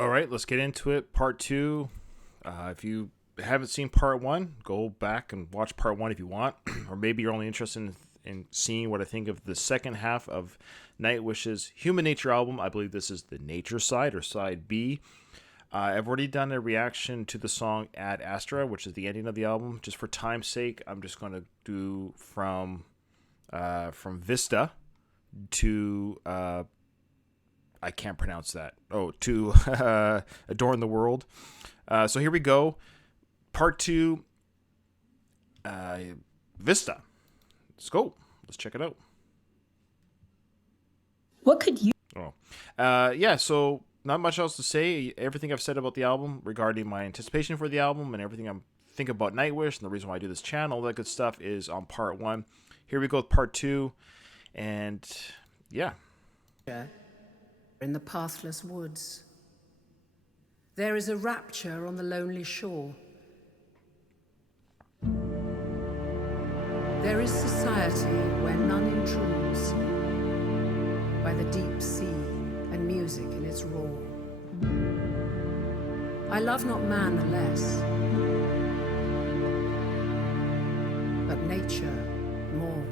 All right, let's get into it. Part two. If you haven't seen part one, go back and watch part one if you want, or maybe you're only interested in seeing what I think of the second half of Nightwish's Human Nature album. I believe this is the Nature side or side B. I've already done a reaction to the song Ad Astra, which is the ending of the album. Just for time's sake, I'm just going to do from Vista to I can't pronounce that. Oh, to Adorn the World. So here we go. Part two, Vista. Let's go. Let's check it out. What could you... Yeah, so not much else to say. Everything I've said about the album regarding my anticipation for the album and everything I'm thinking about Nightwish and the reason why I do this channel, all that good stuff is on part one. Here we go with part two. And yeah. In the pathless woods. There is a rapture on the lonely shore. There is society where none intrudes, by the deep sea and music in its roar. I love not man the less, but nature more.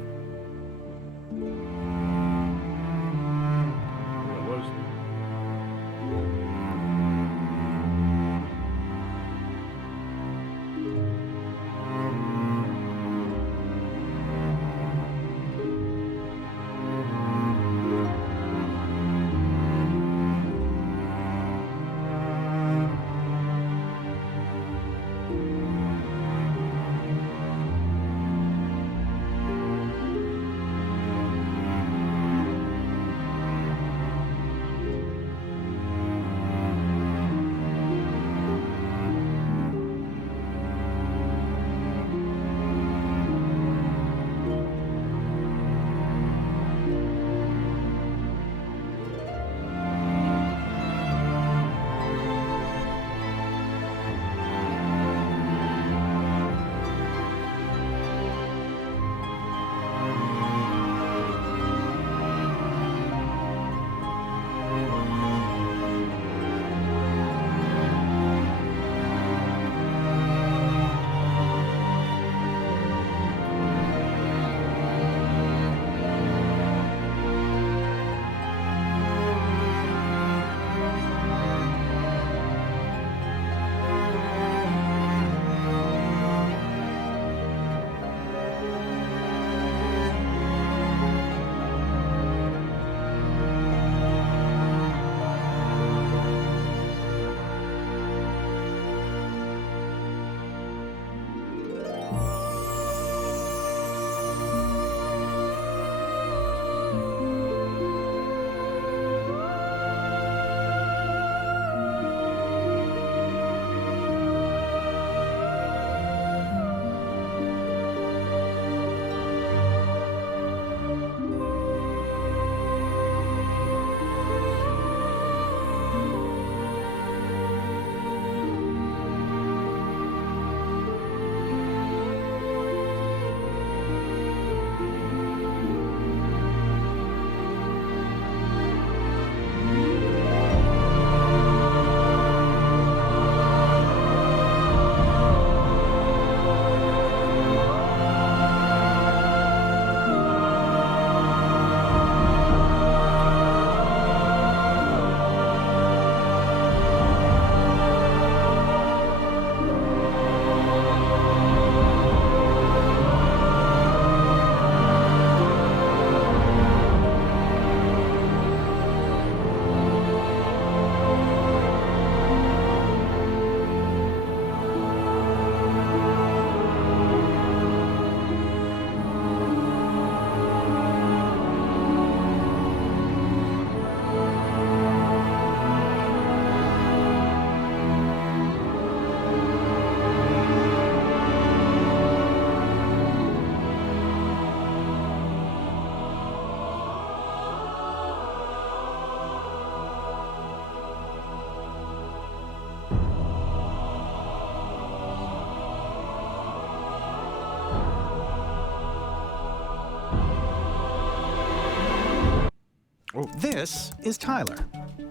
This is Tyler.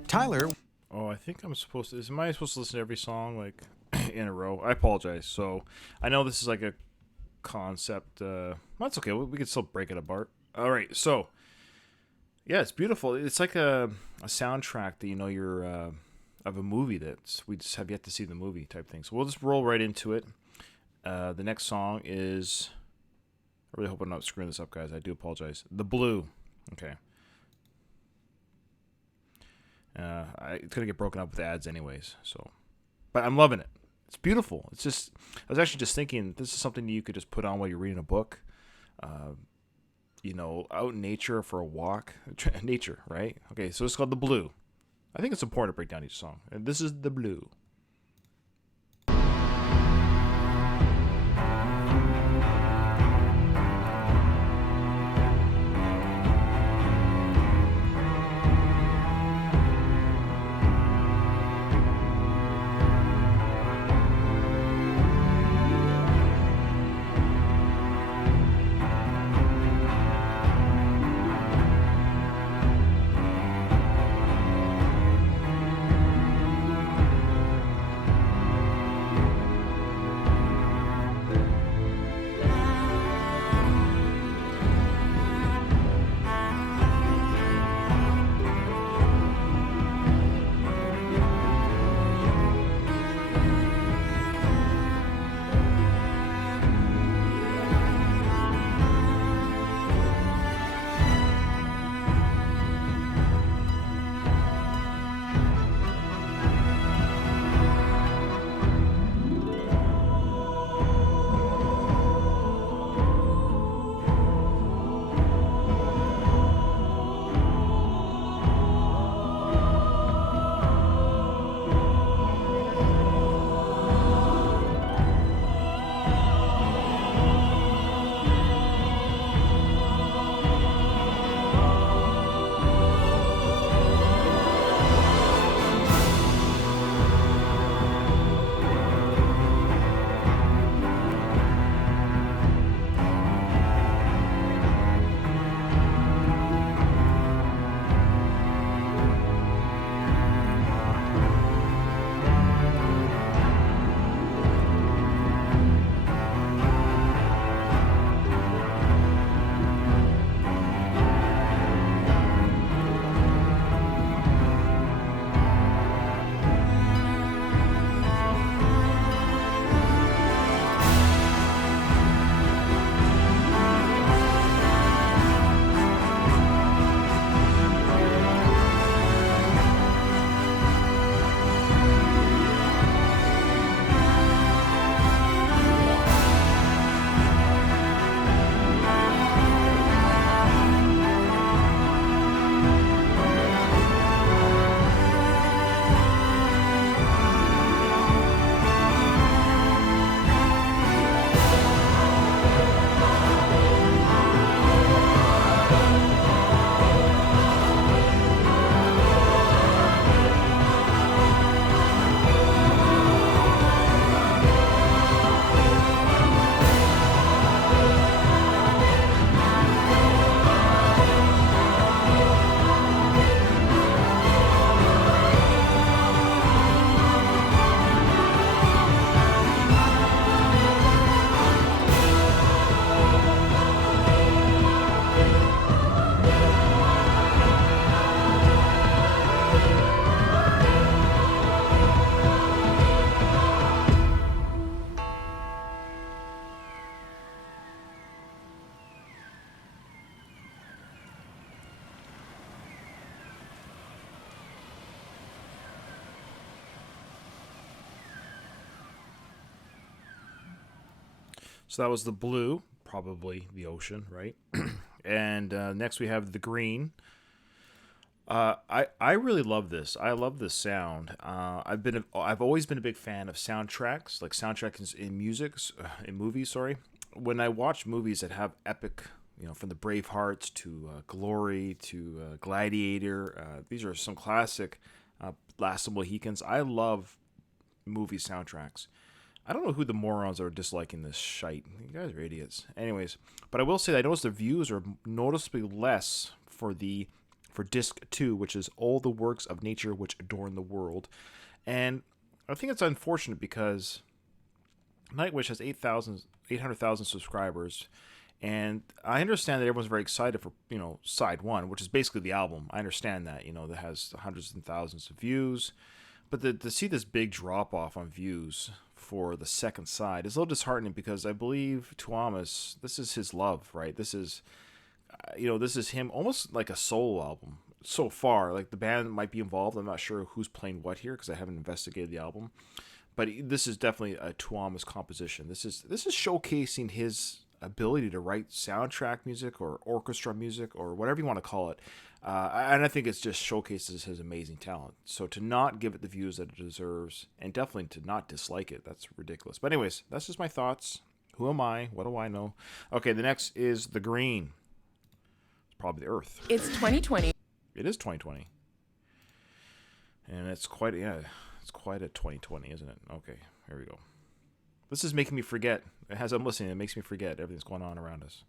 Tyler Oh, I think I'm supposed to. Am I supposed to listen to every song like in a row? I apologize. So I know this is like a concept. That's okay. We can still break it apart. All right. So yeah, it's beautiful. It's like a soundtrack that you're of a movie that we just have yet to see the movie type thing. So we'll just roll right into it. The next song is. I really hope I'm not screwing this up, guys. I do apologize. The Blue. Okay. It's gonna get broken up with ads anyways. So, but I'm loving it. It's beautiful. It's just. I was actually just thinking this is something you could just put on while you're reading a book. Out in nature for a walk. Nature, right? Okay, so it's called The Blue. I think it's important to break down each song. And this is The Blue. So that was The Blue, probably the ocean, right? And next we have The Green. I really love this. I love this sound. I've always been a big fan of soundtracks, like soundtracks in music, in movies. Sorry, when I watch movies that have epic, from the Bravehearts to Glory to Gladiator. These are some classic Last of the Mohicans. I love movie soundtracks. I don't know who the morons are disliking this shite. You guys are idiots. Anyways, but I will say that I noticed the views are noticeably less for for disc 2, which is All the Works of Nature Which Adorn the World. And I think it's unfortunate because Nightwish has 800,000 subscribers, and I understand that everyone's very excited for, side 1, which is basically the album. I understand that, that has hundreds and thousands of views, but to see this big drop off on views for the second side is a little disheartening, because I believe Tuomas, this is his love, right? This is, this is him almost like a solo album so far. Like, the band might be involved. I'm not sure who's playing what here because I haven't investigated the album, but this is definitely a Tuomas composition. This is showcasing his ability to write soundtrack music or orchestra music or whatever you want to call it. And I think it just showcases his amazing talent. So to not give it the views that it deserves, and definitely to not dislike it, that's ridiculous. But anyways, that's just my thoughts. Who am I? What do I know? Okay, the next is the green. It's probably the Earth. It's 2020. It is 2020. And it's quite a 2020, isn't it? Okay, here we go. This is making me forget. As I'm listening, it makes me forget everything's going on around us.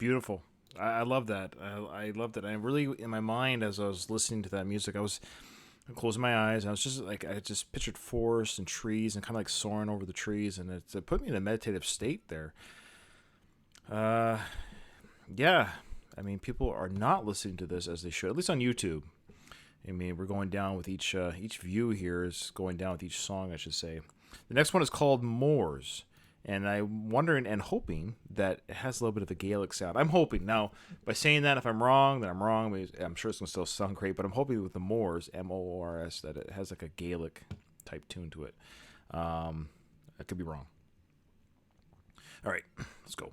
Beautiful. I love that. I love that. I really, in my mind, as I was listening to that music, I was closing my eyes. And I was just like, I just pictured forests and trees and kind of like soaring over the trees, and it put me in a meditative state there. Uh, yeah. I mean, people are not listening to this as they should, at least on YouTube. I mean, we're going down with each view here is going down with each song, I should say. The next one is called Moors. And I'm wondering and hoping that it has a little bit of a Gaelic sound. I'm hoping. Now, by saying that, if I'm wrong, then I'm wrong. I mean, I'm sure it's going to still sound great, but I'm hoping with the Moors, Moors, that it has like a Gaelic type tune to it. I could be wrong. All right, let's go.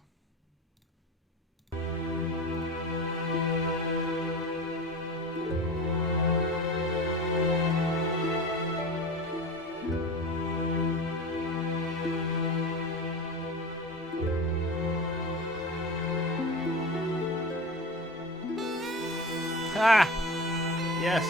Ah, yes.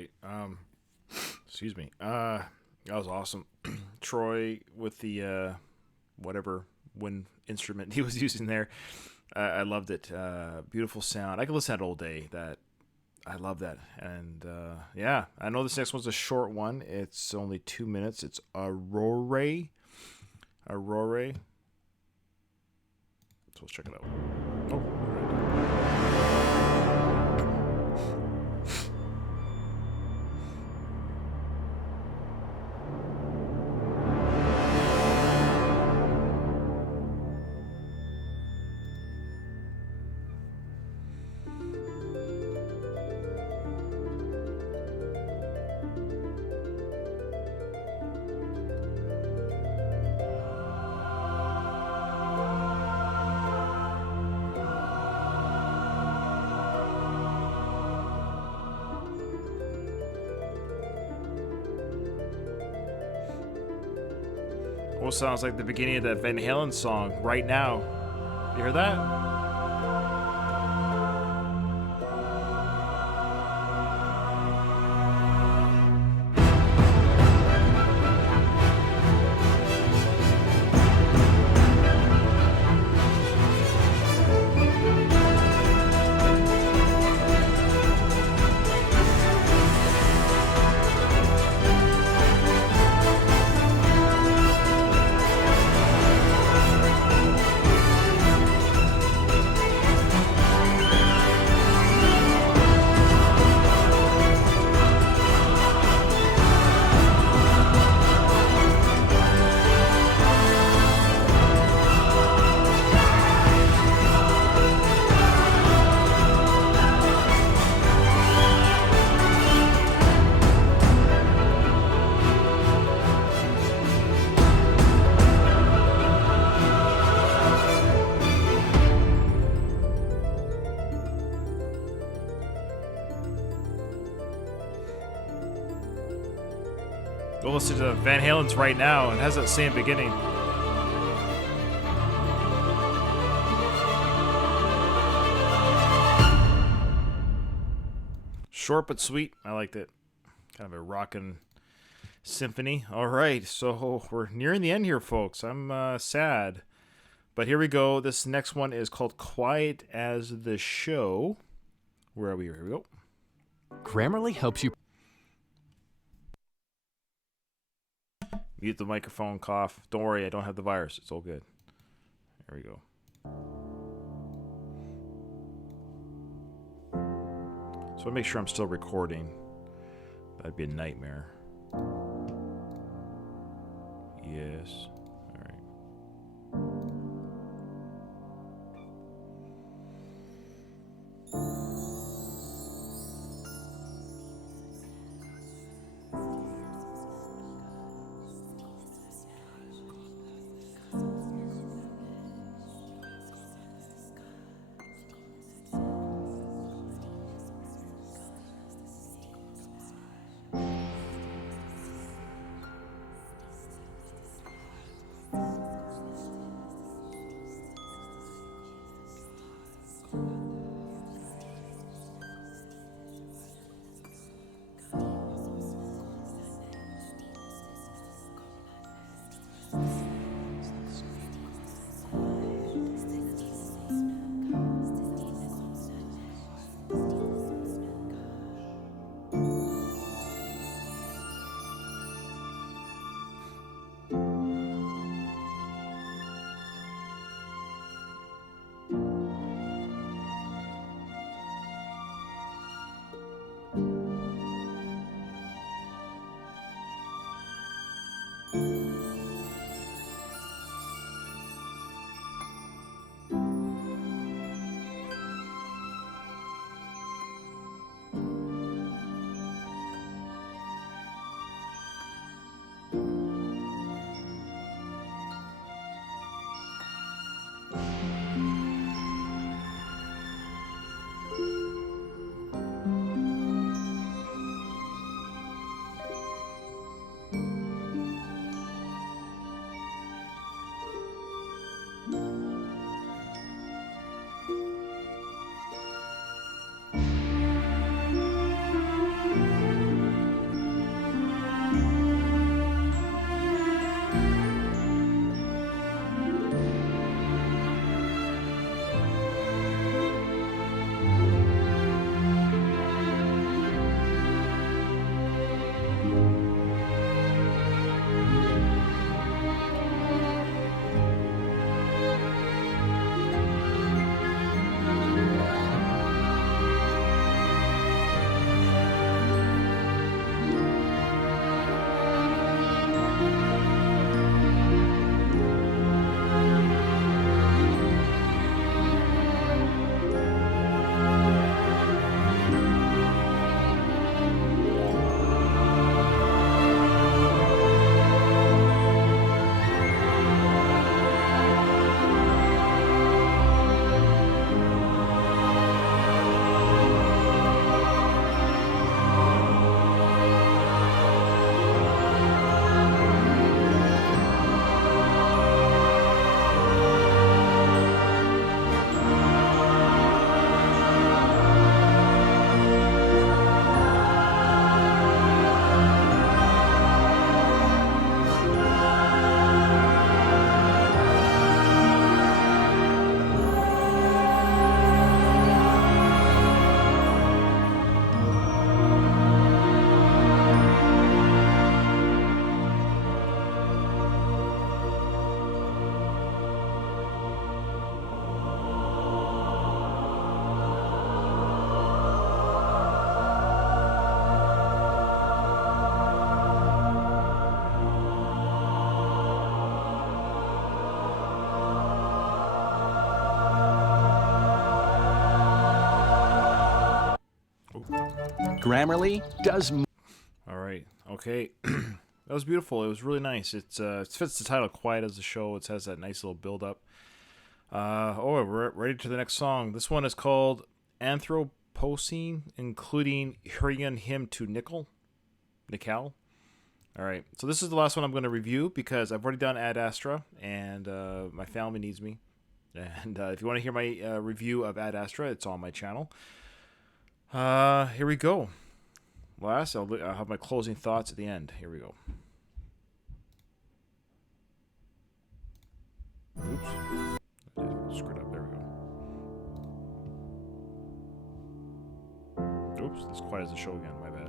right. Excuse me. That was awesome. Troy with the whatever wind instrument he was using there. I loved it. Beautiful sound. I could listen to that all day. I love that. And yeah, I know this next one's a short one. It's only 2 minutes. It's Aurora. Aurora. So let's check it out. Oh, all right. Almost sounds like the beginning of that Van Halen song right now. You hear that? Go listen to Van Halen's right now. It has that same beginning. Short but sweet. I liked it. Kind of a rockin' symphony. All right, so we're nearing the end here, folks. I'm sad. But here we go. This next one is called Quiet as the Show. Where are we? Here we go. Grammarly helps you Mute the microphone, cough. Don't worry, I don't have the virus. It's all good. There we go. So I make sure I'm still recording. That'd be a nightmare. Yes. All right. Grammarly does. All right. Okay. That was beautiful. It was really nice. It fits the title Quiet as the Show. It has that nice little build up. We're ready to the next song. This one is called Anthropocene, including Hurrying Him to Nickel. All right. So this is the last one I'm going to review because I've already done Ad Astra and my family needs me. And if you want to hear my review of Ad Astra, it's on my channel. Here we go. Last, I'll have my closing thoughts at the end. Here we go. Oops. Screwed up. There we go. Oops. That's quiet as the show again. My bad.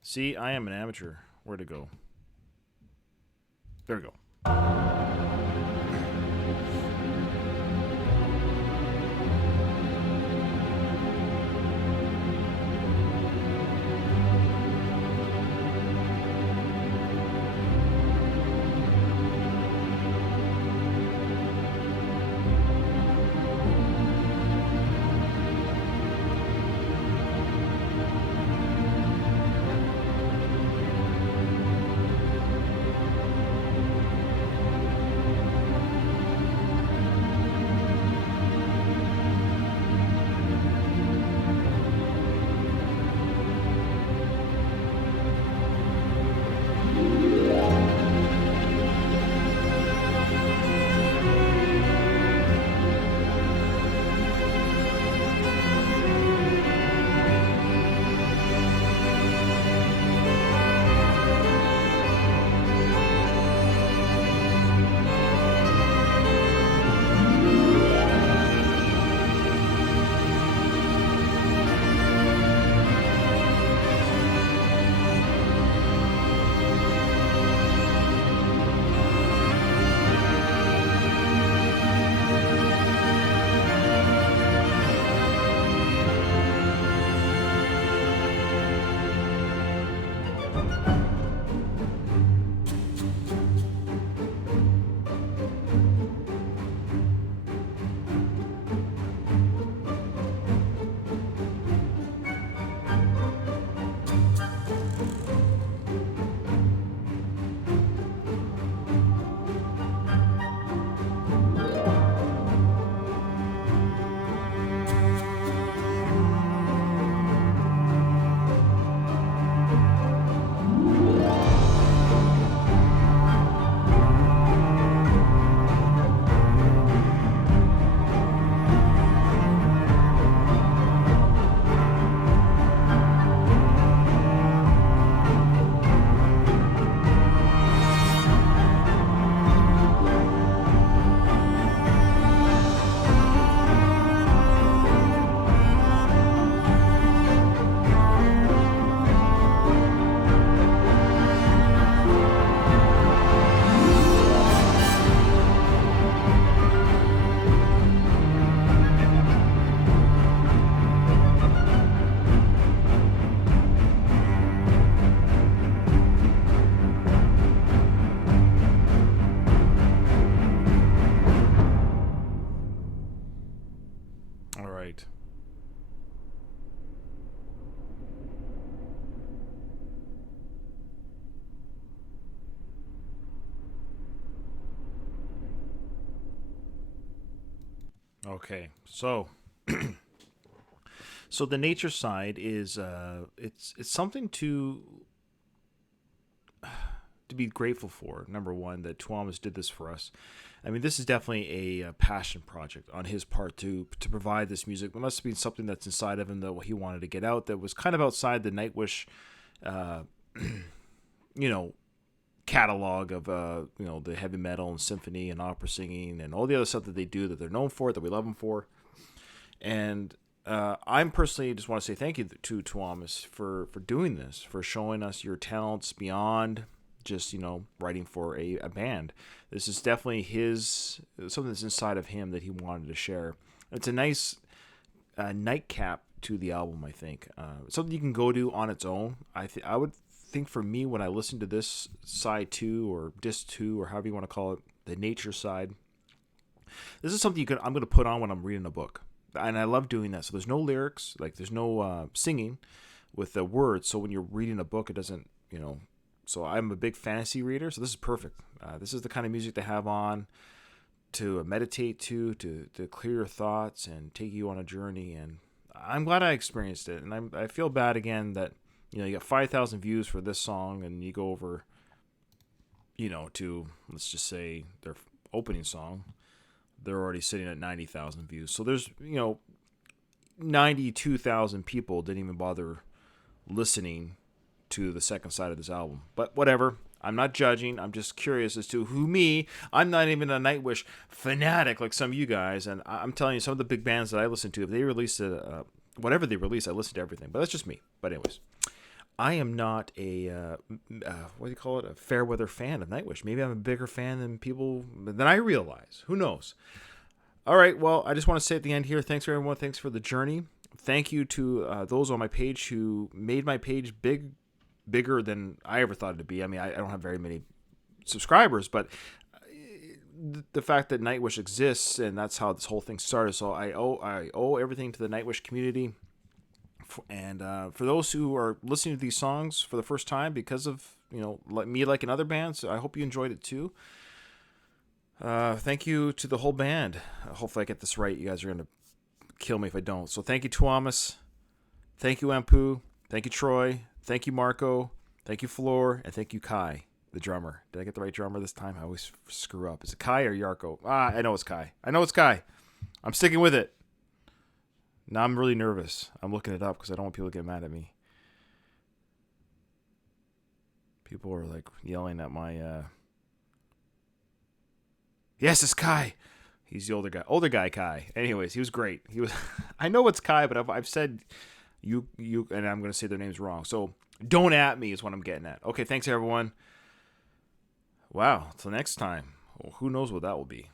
See, I am an amateur. Where'd it go? There we go. Okay, so so the nature side is it's something to be grateful for. Number one, that Tuomas did this for us. I mean, this is definitely a passion project on his part to provide this music. There must have been something that's inside of him that he wanted to get out that was kind of outside the Nightwish, you know, catalog of the heavy metal and symphony and opera singing and all the other stuff that they do that they're known for, that we love them for. And I'm personally just want to say thank you to Tuomas for doing this, for showing us your talents beyond just writing for a band. This is definitely something that's inside of him that he wanted to share. It's a nice nightcap to the album, I think. Something you can go to on its own. I would think for me, when I listen to this side 2 or disc 2 or however you want to call it, the nature side, this is something I'm going to put on when I'm reading a book. and I love doing that. So there's no lyrics, like there's no singing with the words. So when you're reading a book, it doesn't, So I'm a big fantasy reader, so this is perfect. This is the kind of music to have on to meditate to clear your thoughts and take you on a journey. And I'm glad I experienced it. And I feel bad again that, you got 5,000 views for this song, and you go over, to, let's just say, their opening song. They're already sitting at 90,000 views. So there's, 92,000 people didn't even bother listening to the second side of this album. But whatever. I'm not judging. I'm just curious as to I'm not even a Nightwish fanatic like some of you guys. And I'm telling you, some of the big bands that I listen to, if they release whatever they release, I listen to everything. But that's just me. But anyways, I am not a, what do you call it? A fair weather fan of Nightwish. Maybe I'm a bigger fan than I realize. Who knows? All right. Well, I just want to say at the end here, thanks for everyone. Thanks for the journey. Thank you to those on my page who made my page bigger than I ever thought it to be. I mean, I don't have very many subscribers, but the fact that Nightwish exists, and that's how this whole thing started. So I owe everything to the Nightwish community. And for those who are listening to these songs for the first time because of, like me liking other bands, I hope you enjoyed it too. Thank you to the whole band. Hopefully I get this right. You guys are going to kill me if I don't. So thank you, Tuamas. Thank you, Ampu. Thank you, Troy. Thank you, Marco. Thank you, Floor. And thank you, Kai, the drummer. Did I get the right drummer this time? I always screw up. Is it Kai or Yarko? I know it's Kai. I'm sticking with it. Now I'm really nervous. I'm looking it up because I don't want people to get mad at me. People are like yelling at my... Yes, it's Kai. He's the older guy. Older guy, Kai. Anyways, he was great. I know it's Kai, but I've said... You, and I'm going to say their names wrong. So don't at me is what I'm getting at. Okay, thanks everyone. Wow, till next time. Well, who knows what that will be.